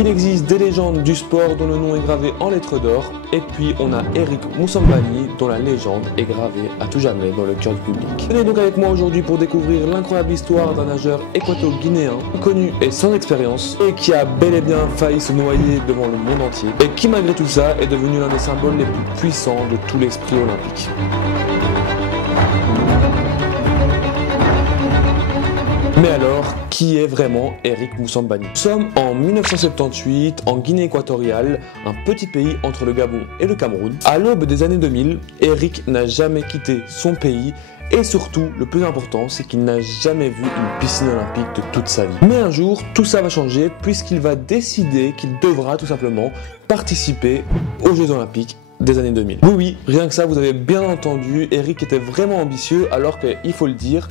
Il existe des légendes du sport dont le nom est gravé en lettres d'or, et puis on a Eric Moussambani dont la légende est gravée à tout jamais dans le cœur du public. Venez donc avec moi aujourd'hui pour découvrir l'incroyable histoire d'un nageur équato-guinéen, connu et sans expérience, et qui a bel et bien failli se noyer devant le monde entier, et qui malgré tout ça est devenu l'un des symboles les plus puissants de tout l'esprit olympique. Mais alors, qui est vraiment Eric Moussambani? Nous sommes en 1978 en Guinée équatoriale, un petit pays entre le Gabon et le Cameroun. À l'aube des années 2000, Eric n'a jamais quitté son pays et surtout, le plus important, c'est qu'il n'a jamais vu une piscine olympique de toute sa vie. Mais un jour, tout ça va changer puisqu'il va décider qu'il devra tout simplement participer aux Jeux olympiques des années 2000. Oui, rien que ça, vous avez bien entendu, Eric était vraiment ambitieux alors qu'il faut le dire,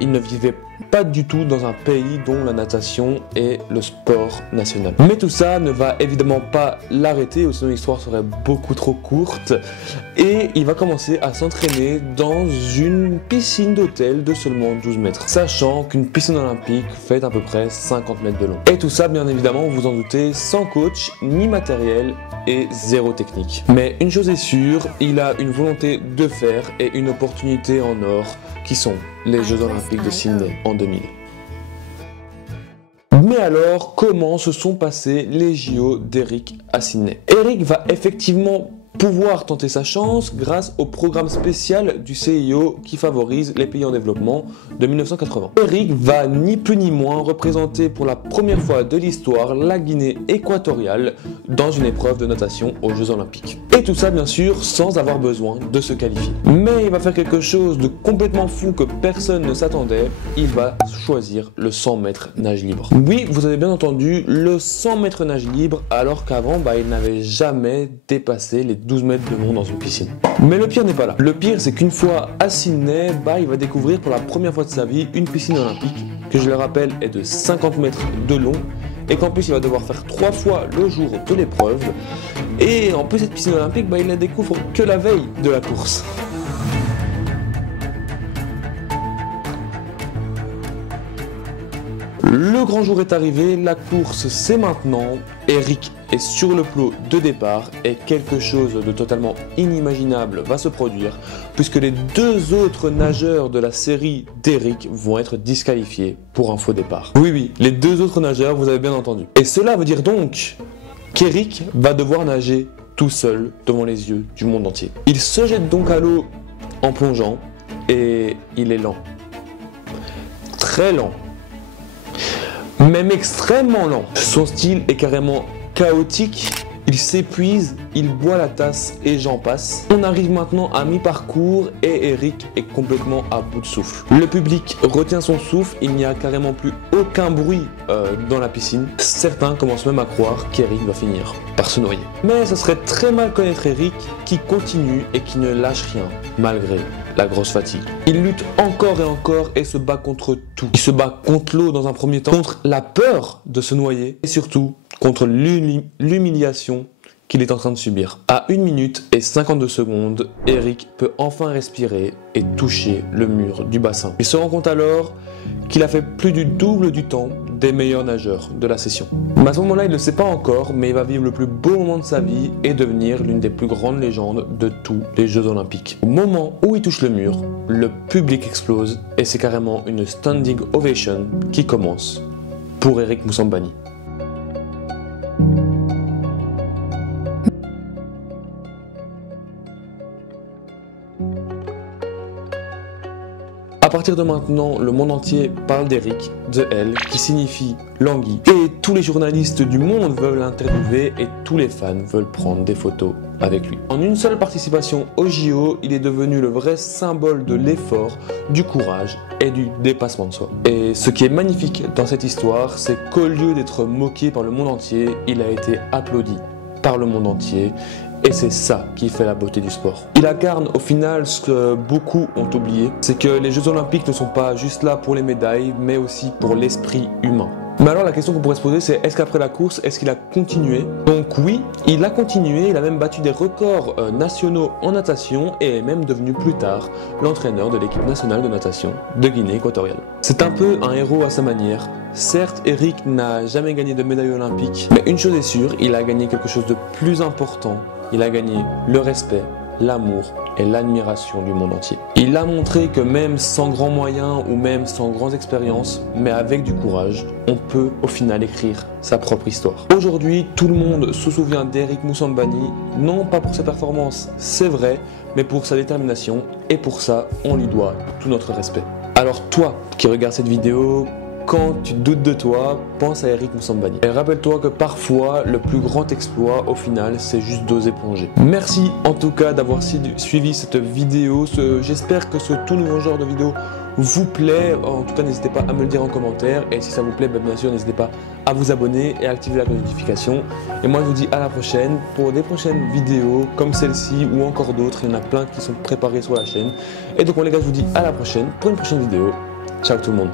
il ne vivait pas du tout dans un pays dont la natation est le sport national. Mais tout ça ne va évidemment pas l'arrêter, sinon l'histoire serait beaucoup trop courte. Et il va commencer à s'entraîner dans une piscine d'hôtel de seulement 12 mètres, sachant qu'une piscine olympique fait à peu près 50 mètres de long. Et tout ça, bien évidemment, vous en doutez, sans coach, ni matériel et zéro technique. Mais une chose est sûre, il a une volonté de faire et une opportunité en or qui sont les Jeux olympiques de Sydney en 2000. Mais alors, comment se sont passés les JO d'Eric à Sydney? Eric va effectivement pouvoir tenter sa chance grâce au programme spécial du CIO qui favorise les pays en développement de 1980. Eric va ni plus ni moins représenter pour la première fois de l'histoire la Guinée équatoriale dans une épreuve de natation aux Jeux Olympiques. Et tout ça bien sûr sans avoir besoin de se qualifier. Mais il va faire quelque chose de complètement fou que personne ne s'attendait, il va choisir le 100 mètres nage libre. Oui, vous avez bien entendu, le 100 mètres nage libre alors qu'avant il n'avait jamais dépassé les 12 mètres de long dans une piscine. Mais le pire n'est pas là. Le pire, c'est qu'une fois à Sydney, il va découvrir pour la première fois de sa vie une piscine olympique, que je le rappelle est de 50 mètres de long, et qu'en plus il va devoir faire 3 fois le jour de l'épreuve. Et en plus cette piscine olympique, il la découvre que la veille de la course. Le grand jour est arrivé, la course c'est maintenant, Eric est sur le plot de départ et quelque chose de totalement inimaginable va se produire puisque les deux autres nageurs de la série d'Eric vont être disqualifiés pour un faux départ. Oui, les deux autres nageurs, vous avez bien entendu. Et cela veut dire donc qu'Eric va devoir nager tout seul devant les yeux du monde entier. Il se jette donc à l'eau en plongeant et il est lent. Très lent. Même extrêmement lent. Son style est carrément chaotique, il s'épuise, il boit la tasse et j'en passe. On arrive maintenant à mi-parcours et Eric est complètement à bout de souffle. Le public retient son souffle, il n'y a carrément plus aucun bruit dans la piscine. Certains commencent même à croire qu'Eric va finir par se noyer. Mais ce serait très mal connaître Eric qui continue et qui ne lâche rien malgré la grosse fatigue. Il lutte encore et encore et se bat contre tout. Il se bat contre l'eau dans un premier temps, contre la peur de se noyer et surtout contre l'humiliation qu'il est en train de subir. À 1 minute et 52 secondes, Eric peut enfin respirer et toucher le mur du bassin. Il se rend compte alors qu'il a fait plus du double du temps des meilleurs nageurs de la session. Mais à ce moment-là, il ne le sait pas encore, mais il va vivre le plus beau moment de sa vie et devenir l'une des plus grandes légendes de tous les Jeux Olympiques. Au moment où il touche le mur, le public explose et c'est carrément une standing ovation qui commence pour Eric Moussambani. À partir de maintenant, le monde entier parle d'Eric, de elle, qui signifie l'anguille. Et tous les journalistes du monde veulent l'interviewer et tous les fans veulent prendre des photos avec lui. En une seule participation au JO, il est devenu le vrai symbole de l'effort, du courage et du dépassement de soi. Et ce qui est magnifique dans cette histoire, c'est qu'au lieu d'être moqué par le monde entier, il a été applaudi par le monde entier. Et c'est ça qui fait la beauté du sport. Il incarne au final ce que beaucoup ont oublié, c'est que les Jeux Olympiques ne sont pas juste là pour les médailles, mais aussi pour l'esprit humain. Mais alors la question qu'on pourrait se poser, c'est est-ce qu'après la course, est-ce qu'il a continué? Donc oui, il a continué, il a même battu des records nationaux en natation et est même devenu plus tard l'entraîneur de l'équipe nationale de natation de Guinée équatoriale. C'est un peu un héros à sa manière. Certes, Eric n'a jamais gagné de médaille olympique, mais une chose est sûre, il a gagné quelque chose de plus important. Il a gagné le respect, l'amour et l'admiration du monde entier. Il a montré que même sans grands moyens ou même sans grandes expériences, mais avec du courage, on peut au final écrire sa propre histoire. Aujourd'hui, tout le monde se souvient d'Eric Moussambani, non pas pour ses performances, c'est vrai, mais pour sa détermination, et pour ça, on lui doit tout notre respect. Alors toi qui regardes cette vidéo, quand tu doutes de toi, pense à Eric Moussambani. Et rappelle-toi que parfois, le plus grand exploit, au final, c'est juste d'oser plonger. Merci en tout cas d'avoir suivi cette vidéo. J'espère que ce tout nouveau genre de vidéo vous plaît. En tout cas, n'hésitez pas à me le dire en commentaire. Et si ça vous plaît, bien sûr, n'hésitez pas à vous abonner et à activer la notification. Et moi, je vous dis à la prochaine pour des prochaines vidéos comme celle-ci ou encore d'autres. Il y en a plein qui sont préparés sur la chaîne. Et donc, les gars, je vous dis à la prochaine pour une prochaine vidéo. Ciao tout le monde.